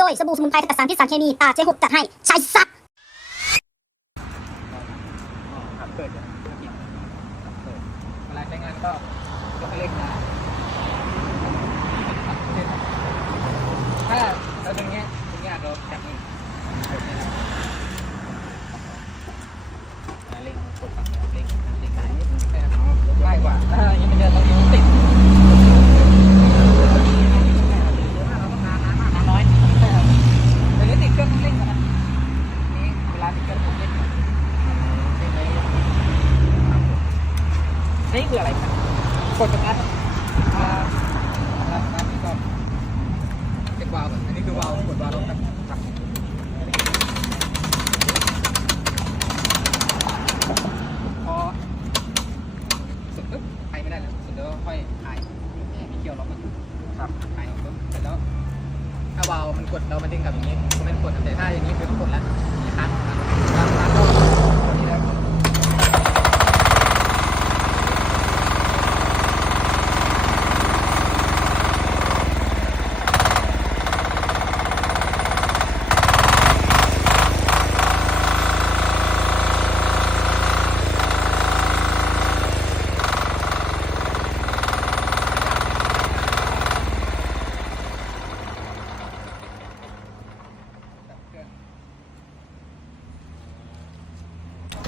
โดยสบู่สมุนไพรกัดสารพิษสารเคมีตาเจ๊หกจัดให้ใช้ซักครับเปิดธุรกิจครับเวลาใช้งานก็ยกเล่นนะถ้าเราตรงนี้ตรงนี้เราจับนี่กดนี่นะแล้วเล่นกดฝั่งนี้เล่นเล่นกันนิดนึงแค่นั้นง่ายกว่าถ้าอย่างนี้มันเดินบางทีมันติดน้ำน้อยใช่ครับเดี๋ยวนี้ติดเครื่องเล่นกันนะนี่เวลาติดเครื่องผมเล่นกัน นี่คืออะไรครับกดตรงนั้นอ่าแล้วแล้วนี่ก็เป็นวาล์วอันนี้คือวาล์วกดวาล์วลงครับครับพอสุดปุ๊บไปไม่ได้แล้วสุดแล้วค่อยหายมีเกี่ยวล็อกมันครับหายออกปุ๊บเสร็จแล้วถ้าวาล์วมันกดเรามันดึงกลับอย่างนี้มันไม่กดแต่ถ้าอย่างนี้คือกดแล้วค้างครับค้างค้างก็กดนี้แล้ว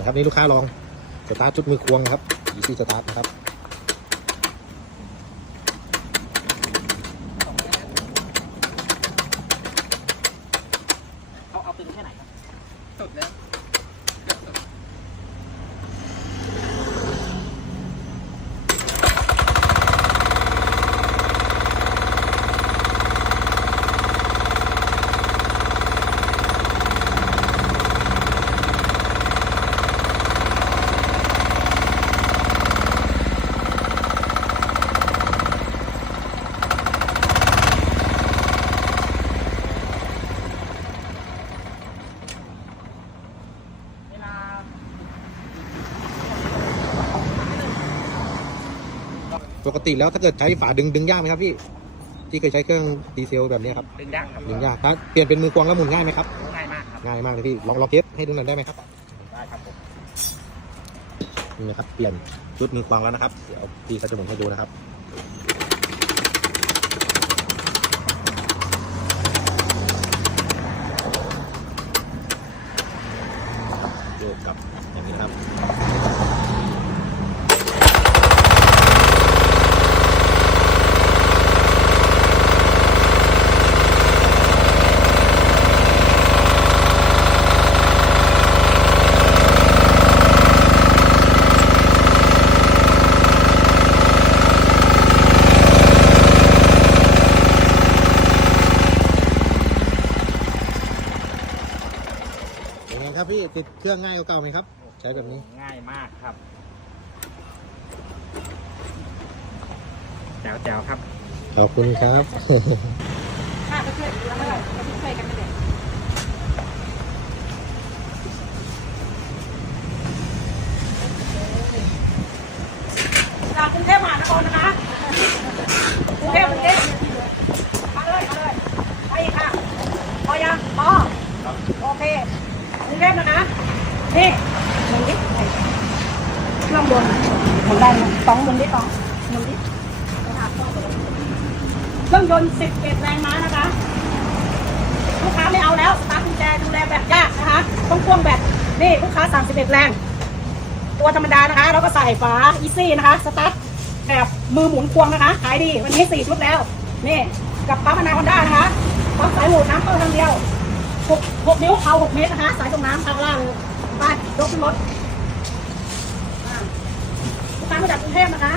นะครับนี่ลูกค้าลองสตาร์ทจุดมือควงครับ e ี s y start นะครับ เอาเอาตึงแค่ไหนครับ สุดแล้วเกือบสุด เวลา ปกติแล้วถ้าเกิดใช้ฝาดึงดึงยากไหมครับพี่ที่เคยใช้เครื่องดีเซลแบบเนี้ยครับดึงยากครับดึงยากถ้าเปลี่ยนเป็นมือควงแล้วหมุนง่ายไหมครับง่ายมากครับง่ายมากเลยพี่ลองลองเทสให้ดูหน่อยได้ไหมครับได้ครับผมนี่นะครับเปลี่ยนชุดมือควงแล้วนะครับเดี๋ยวพี่ก็จะหมุนให้ดูนะครับ โยกกลับอย่างนี้นะครับ เป็นไงครับพี่ ติดเครื่องง่ายกว่าเก่าไหมครับ ใช้แบบนี้ง่ายมากครับแจ๋วแจ๋วครับ ขอบคุณครับค่ะก็ช่วยแล้วก็ช่วยกันไปเลยจากกรุงเทพมหานครนะคะกรุงเทพกรุงเทพมาเลยมาเลยไปอีกค่ะพอยังพอโอเค กรุงเทพนะนะนี่หมุนดิเครื่องบนมุนได้ไหมสองมุนดิสองมุนดิเครื่องยนต์11แรงม้านะคะ ลูกค้าไม่เอาแล้วสตาร์ทกุญแจดูแลแบบยากนะคะ ต้องพ่วงแบบนี่ลูกค้าสั่ง11แรง ตัวธรรมดานะคะ แล้วก็ใส่ฝาอีซี่นะคะ สตาร์ทแบบมือหมุนควงนะคะ ขายดี วันนี้สี่ชุดแล้ว นี่ กับปั๊มนาคอนด้านะคะปั๊มสายโหลดน้ำเข้าทางเดียว หกหกนิ้วเขาหกเมตรนะคะ สายตรงน้ำทางล่างเลยไปยกขึ้นรถลูกค้ามาจากกรุงเทพนะคะ